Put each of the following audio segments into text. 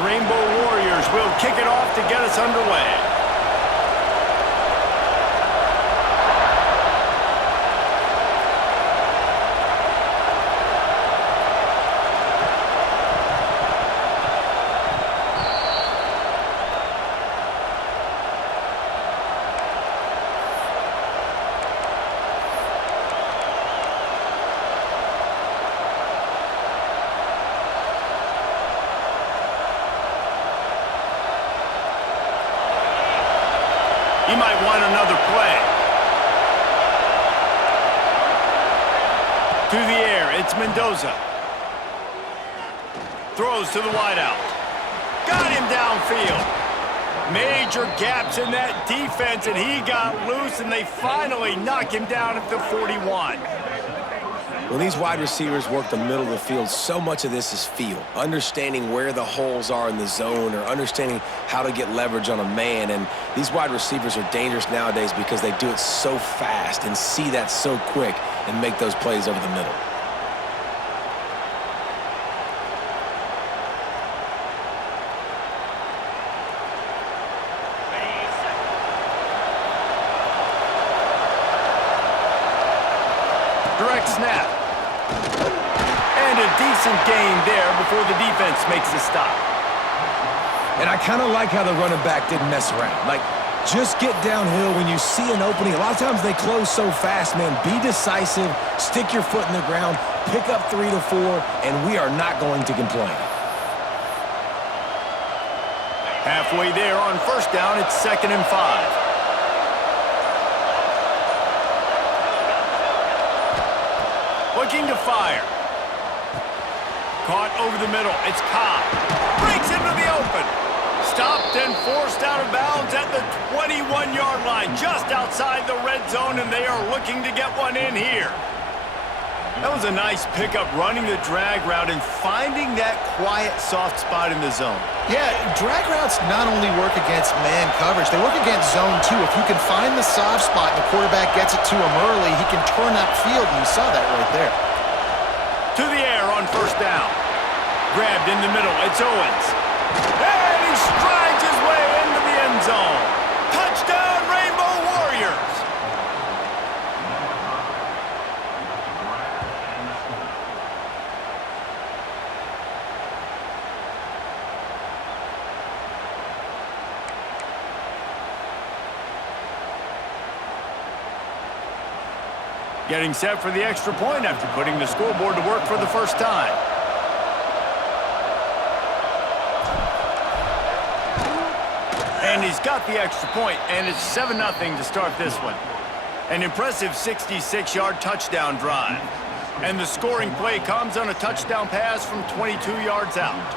The Rainbow Warriors will kick it off to get us underway. He might want another play. To the air, it's Mendoza. Throws to the wideout. Got him downfield. Major gaps in that defense, and he got loose, and they finally knock him down at the 41. When these wide receivers work the middle of the field, so much of this is feel. Understanding where the holes are in the zone or understanding how to get leverage on a man. And these wide receivers are dangerous nowadays because they do it so fast and see that so quick and make those plays over the middle. Direct snap. And a decent gain there before the defense makes a stop. And I kind of like how the running back didn't mess around. Like, just get downhill when you see an opening. A lot of times they close so fast, man. Be decisive, stick your foot in the ground, pick up 3 to 4, and we are not going to complain. Halfway there on first down, it's 2nd and 5. Looking to fire. Caught over the middle. It's Cobb. Breaks into the open. Stopped and forced out of bounds at the 21-yard line, just outside the red zone, and they are looking to get one in here. That was a nice pickup, running the drag route and finding that quiet, soft spot in the zone. Yeah, drag routes not only work against man coverage, they work against zone too. If you can find the soft spot and the quarterback gets it to him early, he can turn that field, and you saw that right there. To the air on first down. Grabbed in the middle, it's Owens. And he strides his way into the end zone. Touchdown, Rainbow Warriors! Getting set for the extra point after putting the scoreboard to work for the first time. And he's got the extra point, and it's 7-0 to start this one. An impressive 66-yard touchdown drive. And the scoring play comes on a touchdown pass from 22 yards out.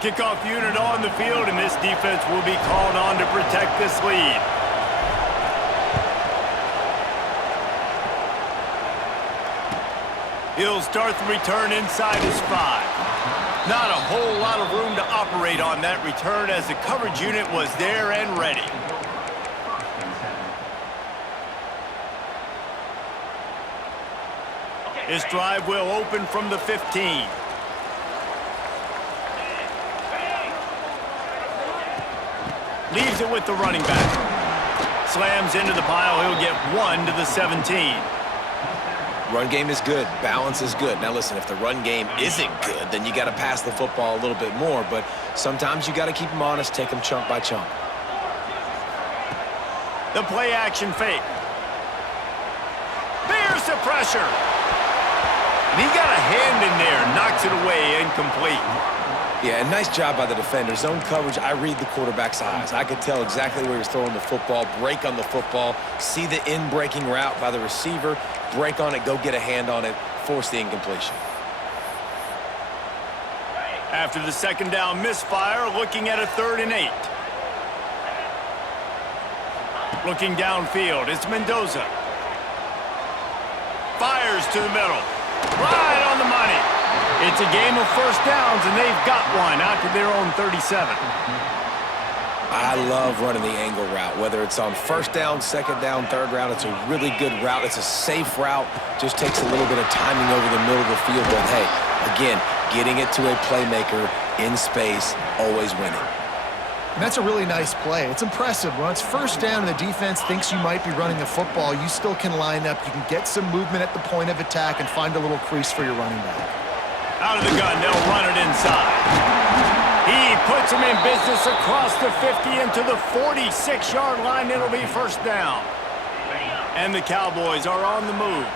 Kickoff unit on the field, and this defense will be called on to protect this lead. He'll start the return inside his 5. Not a whole lot of room to operate on that return as the coverage unit was there and ready. This drive will open from the 15. Leaves it with the running back. Slams into the pile. He'll get 1 to the 17. Run game is good. Balance is good. Now, listen, if the run game isn't good, then you got to pass the football a little bit more. But sometimes you got to keep them honest, take them chunk by chunk. The play-action fake. Bears the pressure. And he got a hand in there, knocks it away, incomplete. Yeah, and nice job by the defender. Zone coverage, I read the quarterback's eyes. I could tell exactly where he was throwing the football, break on the football, see the in-breaking route by the receiver, break on it, go get a hand on it, force the incompletion. After the second down misfire, looking at a 3rd and 8. Looking downfield, it's Mendoza. Fires to the middle. Right on the money. It's a game of first downs, and they've got one out to their own 37. I love running the angle route, whether it's on first down, second down, third round. It's a really good route. It's a safe route. Just takes a little bit of timing over the middle of the field. But, hey, again, getting it to a playmaker in space, always winning. And that's a really nice play. It's impressive. When it's first down and the defense thinks you might be running the football, you still can line up. You can get some movement at the point of attack and find a little crease for your running back. Out of the gun, they'll run it inside. He puts him in business across the 50 into the 46-yard line. It'll be first down. And the Cowboys are on the move.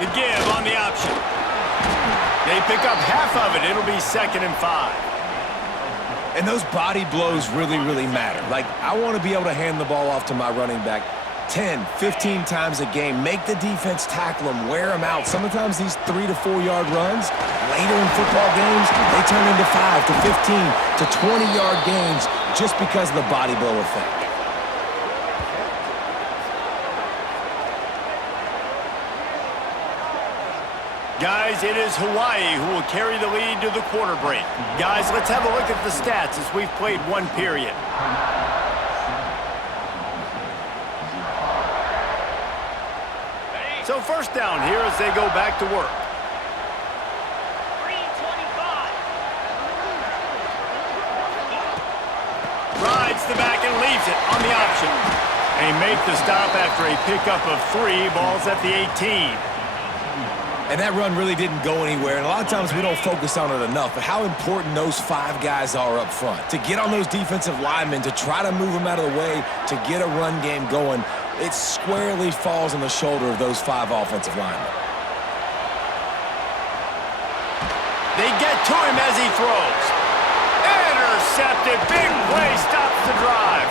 The give on the option. They pick up half of it. It'll be 2nd and 5. And those body blows really, really matter. Like, I want to be able to hand the ball off to my running back 10, 15 times a game. Make the defense tackle them, wear them out. Sometimes these 3 to 4 yard runs, later in football games, they turn into 5 to 15 to 20-yard games just because of the body blow effect. Guys, it is Hawaii who will carry the lead to the quarter break. Guys, let's have a look at the stats as we've played one period. So first down here as they go back to work. 3:25. Rides the back and leaves it on the option. They make the stop after a pickup of 3. Balls at the 18. And that run really didn't go anywhere, and a lot of times we don't focus on it enough, but how important those 5 guys are up front. To get on those defensive linemen, to try to move them out of the way, to get a run game going, it squarely falls on the shoulder of those 5 offensive linemen. They get to him as he throws. Intercepted. Big play stops the drive.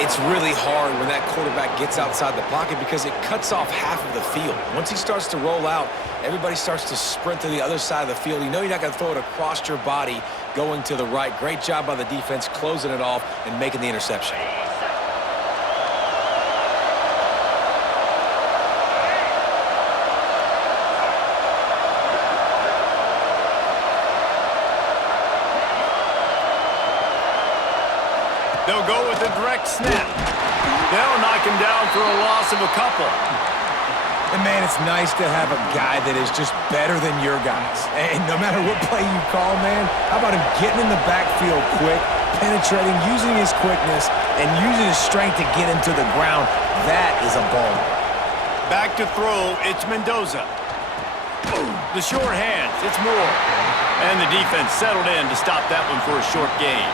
It's really hard when that quarterback gets outside the pocket because it cuts off half of the field. Once he starts to roll out, everybody starts to sprint to the other side of the field. You know you're not going to throw it across your body going to the right. Great job by the defense closing it off and making the interception. They'll go with a direct snap. They'll knock him down for a loss of a couple. And, man, it's nice to have a guy that is just better than your guys. And no matter what play you call, man, how about him getting in the backfield quick, penetrating, using his quickness, and using his strength to get him to the ground? That is a ball. Back to throw, it's Mendoza. The short hands, it's Moore. And the defense settled in to stop that one for a short gain.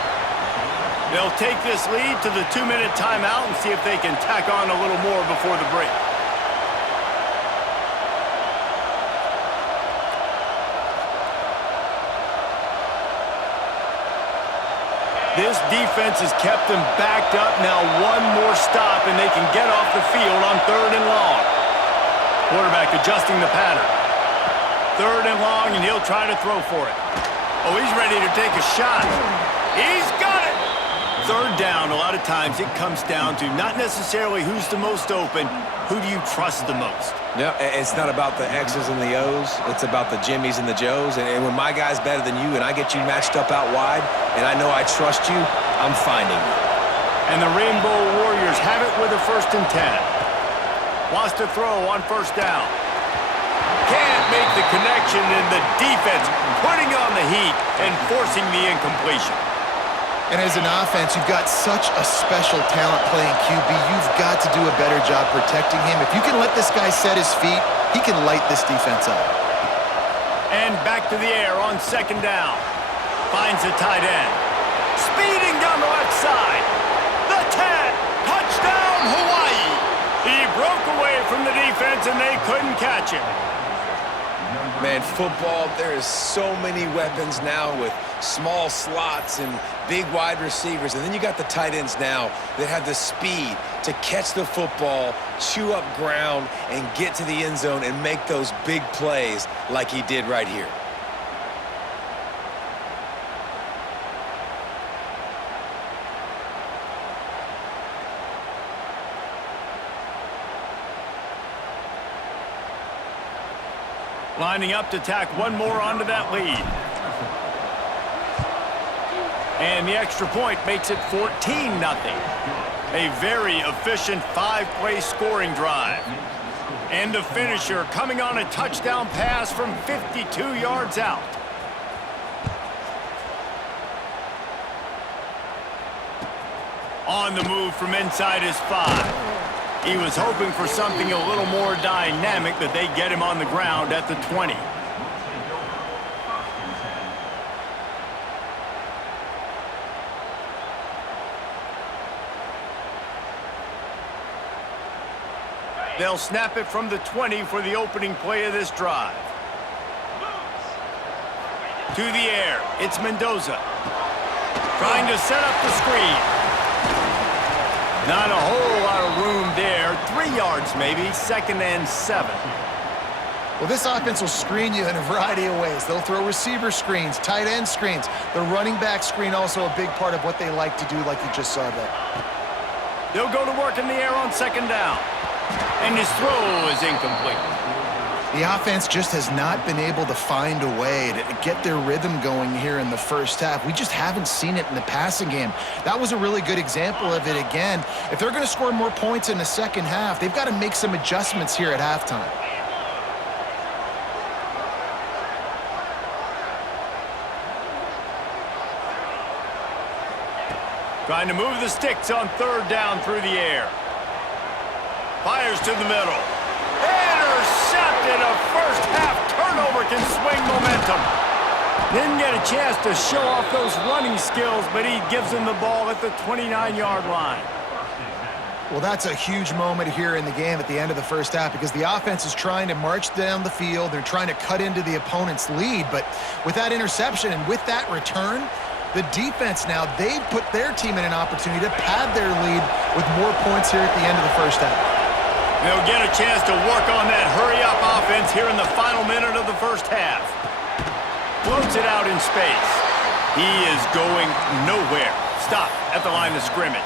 They'll take this lead to the 2-minute timeout and see if they can tack on a little more before the break. This defense has kept them backed up. Now one more stop and they can get off the field on 3rd and long. Quarterback adjusting the pattern. 3rd and long, and he'll try to throw for it. Oh, he's ready to take a shot. He's got it! 3rd down, a lot of times it comes down to not necessarily who's the most open, who do you trust the most? No, it's not about the X's and the O's. It's about the Jimmies and the Joes. And when my guy's better than you and I get you matched up out wide and I know I trust you, I'm finding you. And the Rainbow Warriors have it with a 1st and 10. Wants to throw on 1st down. Can't make the connection, and the defense putting on the heat and forcing the incompletion. And as an offense, you've got such a special talent playing QB. You've got to do a better job protecting him. If you can let this guy set his feet, he can light this defense up. And back to the air on 2nd down. Finds the tight end. Speeding down the left side. The 10. Touchdown, Hawaii. He broke away from the defense, and they couldn't catch him. Man, football, there is so many weapons now with small slots and big wide receivers. And then you got the tight ends now that have the speed to catch the football, chew up ground, and get to the end zone and make those big plays like he did right here. Lining up to tack one more onto that lead. And the extra point makes it 14-0. A very efficient five-play scoring drive. And the finisher coming on a touchdown pass from 52 yards out. On the move from inside his 5. He was hoping for something a little more dynamic, but they get him on the ground at the 20. They'll snap it from the 20 for the opening play of this drive. To the air, it's Mendoza. Trying to set up the screen. Not a whole lot of room there. 3 yards maybe, 2nd and 7. Well, this offense will screen you in a variety of ways. They'll throw receiver screens, tight end screens. The running back screen also a big part of what they like to do, like you just saw there. They'll go to work in the air on 2nd down. And his throw is incomplete. The offense just has not been able to find a way to get their rhythm going here in the first half. We just haven't seen it in the passing game. That was a really good example of it again. If they're going to score more points in the second half, they've got to make some adjustments here at halftime. Trying to move the sticks on 3rd down through the air. Fires to the middle. Intercepted. A first half turnover can swing momentum. Didn't get a chance to show off those running skills, but he gives them the ball at the 29-yard line. Well, that's a huge moment here in the game at the end of the first half because the offense is trying to march down the field. They're trying to cut into the opponent's lead, but with that interception and with that return, the defense now, they've put their team in an opportunity to pad their lead with more points here at the end of the first half. They'll get a chance to work on that hurry-up offense here in the final minute of the first half. Floats it out in space. He is going nowhere. Stop at the line of scrimmage.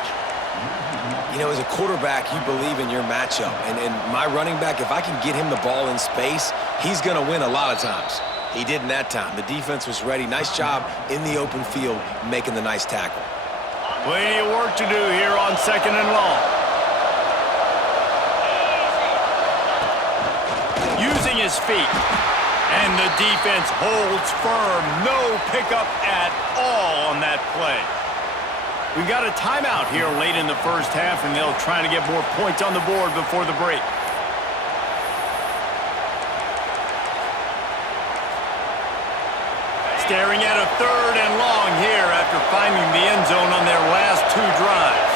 You know, as a quarterback, you believe in your matchup. And my running back, if I can get him the ball in space, he's going to win a lot of times. He didn't that time. The defense was ready. Nice job in the open field making the nice tackle. Plenty of work to do here on 2nd and long. Using his feet. And the defense holds firm. No pickup at all on that play. We've got a timeout here late in the first half, and they'll try to get more points on the board before the break. Staring at a 3rd and long here after finding the end zone on their last 2 drives.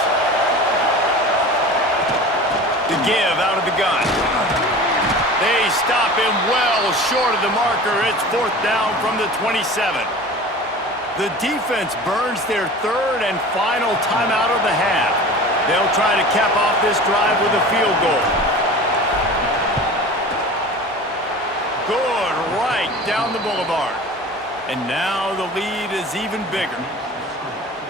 The give out of the gun. They stop him well short of the marker. It's 4th down from the 27. The defense burns their 3rd and final timeout of the half. They'll try to cap off this drive with a field goal. Good right down the boulevard. And now the lead is even bigger.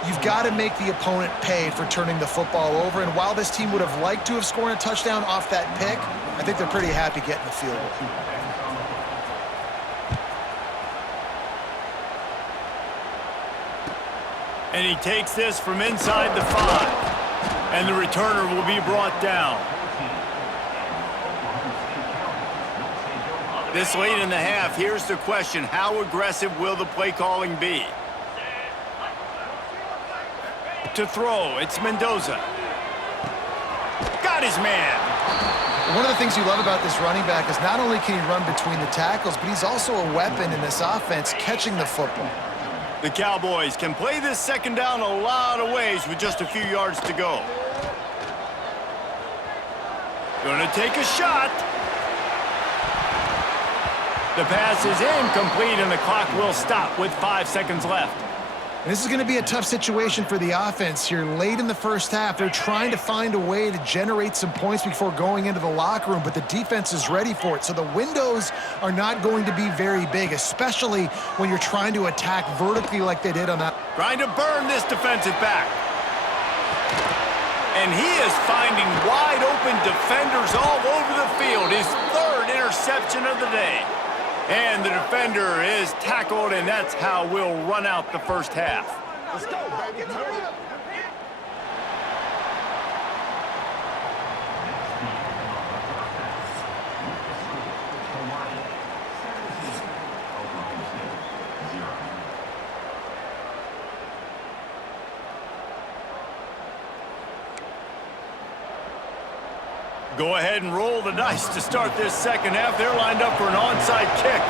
You've got to make the opponent pay for turning the football over. And while this team would have liked to have scored a touchdown off that pick, I think they're pretty happy getting the field goal. And he takes this from inside the 5. And the returner will be brought down. This late in the half, here's the question. How aggressive will the play calling be? To throw, it's Mendoza. Got his man. One of the things you love about this running back is not only can he run between the tackles, but he's also a weapon in this offense catching the football. The Cowboys can play this 2nd down a lot of ways with just a few yards to go. Gonna take a shot. The pass is incomplete, and the clock will stop with 5 seconds left. And this is going to be a tough situation for the offense here late in the first half. They're trying to find a way to generate some points before going into the locker room, but the defense is ready for it. So the windows are not going to be very big, especially when you're trying to attack vertically like they did on that. Trying to burn this defensive back. And he is finding wide open defenders all over the field. His 3rd interception of the day. And the defender is tackled, and that's how we'll run out the first half. Let's go, baby. Turn it up. Go ahead and roll the dice to start this second half. They're lined up for an onside kick.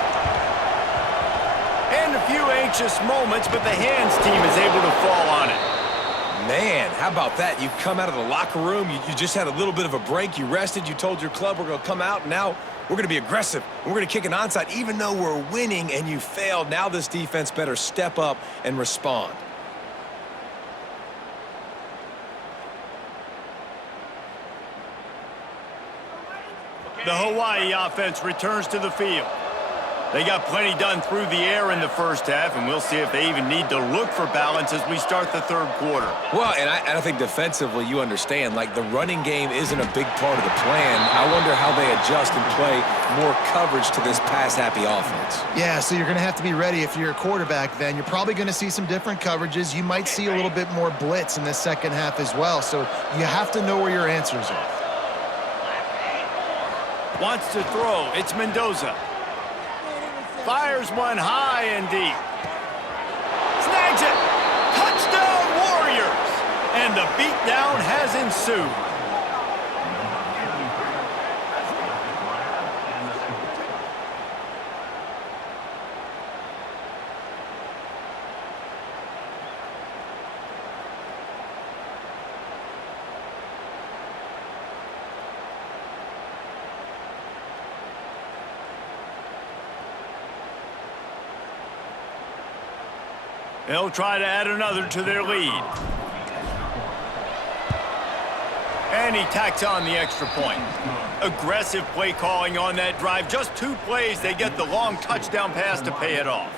And a few anxious moments, but the hands team is able to fall on it. Man, how about that? You come out of the locker room, you just had a little bit of a break, you rested, you told your club we're going to come out, and now we're going to be aggressive. We're going to kick an onside, even though we're winning and you failed. Now this defense better step up and respond. The Hawaii offense returns to the field. They got plenty done through the air in the first half, and we'll see if they even need to look for balance as we start the third quarter. Well, and I think defensively, you understand, like the running game isn't a big part of the plan. I wonder how they adjust and play more coverage to this pass-happy offense. Yeah, so you're going to have to be ready if you're a quarterback then. You're probably going to see some different coverages. You might see a little bit more blitz in the second half as well, so you have to know where your answers are. Wants to throw. It's Mendoza. Fires one high and deep. Snags it. Touchdown, Warriors. And the beatdown has ensued. They'll try to add another to their lead. And he tacks on the extra point. Aggressive play calling on that drive. Just 2 plays, they get the long touchdown pass to pay it off.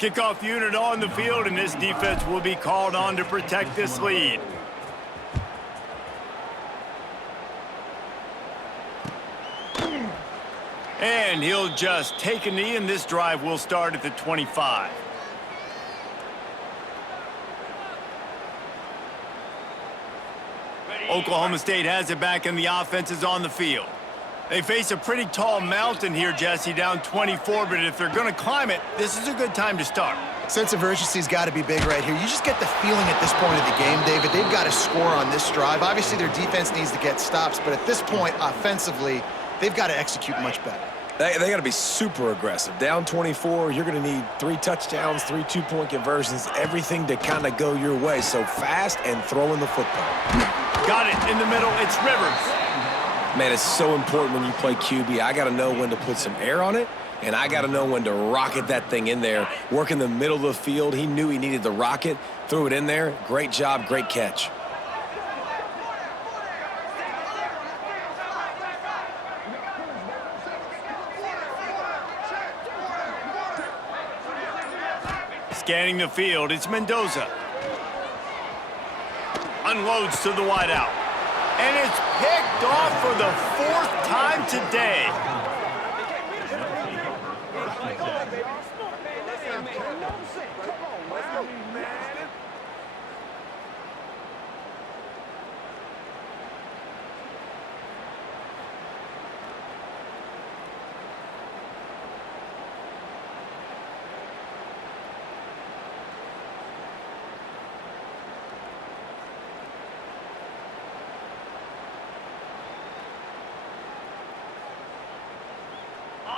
Kickoff unit on the field, and this defense will be called on to protect this lead. And he'll just take a knee, and this drive will start at the 25. Oklahoma State has it back, and the offense is on the field. They face a pretty tall mountain here, Jesse, down 24, but if they're going to climb it, this is a good time to start. Sense of urgency's got to be big right here. You just get the feeling at this point of the game, David, they've got to score on this drive. Obviously, their defense needs to get stops, but at this point, offensively, they've got to execute much better. They got to be super aggressive. Down 24, you're going to need 3 touchdowns, 3 2-point conversions, everything to kind of go your way. So fast and throwing the football. Got it in the middle. It's Rivers. Man, it's so important when you play QB. I got to know when to put some air on it, and I got to know when to rocket that thing in there. Work in the middle of the field. He knew he needed the rocket, threw it in there. Great job, great catch. Scanning the field, it's Mendoza. Unloads to the wideout. And it's picked off for the 4th time today.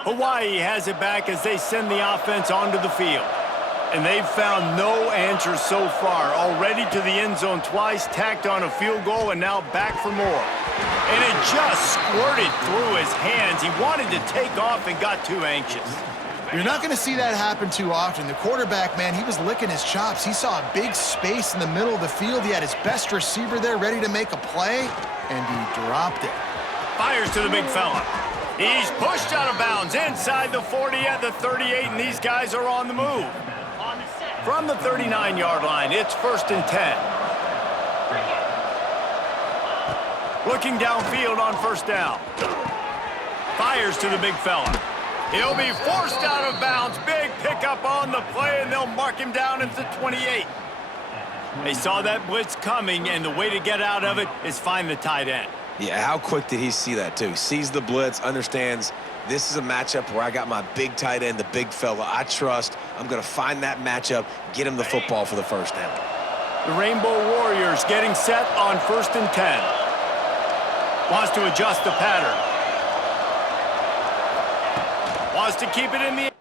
Hawaii has it back as they send the offense onto the field. And they've found no answers so far. Already to the end zone twice, tacked on a field goal, and now back for more. And it just squirted through his hands. He wanted to take off and got too anxious. You're not going to see that happen too often. The quarterback, man, he was licking his chops. He saw a big space in the middle of the field. He had his best receiver there ready to make a play, and he dropped it. Fires to the big fella. He's pushed out of bounds inside the 40 at the 38, and these guys are on the move. From the 39-yard line, it's 1st and 10. Looking downfield on 1st down. Fires to the big fella. He'll be forced out of bounds. Big pickup on the play, and they'll mark him down at the 28. They saw that blitz coming, and the way to get out of it is find the tight end. Yeah, how quick did he see that, too? Sees the blitz, understands this is a matchup where I got my big tight end, the big fella I trust. I'm going to find that matchup, get him the football for the 1st down. The Rainbow Warriors getting set on 1st and 10. Wants to adjust the pattern. Wants to keep it in the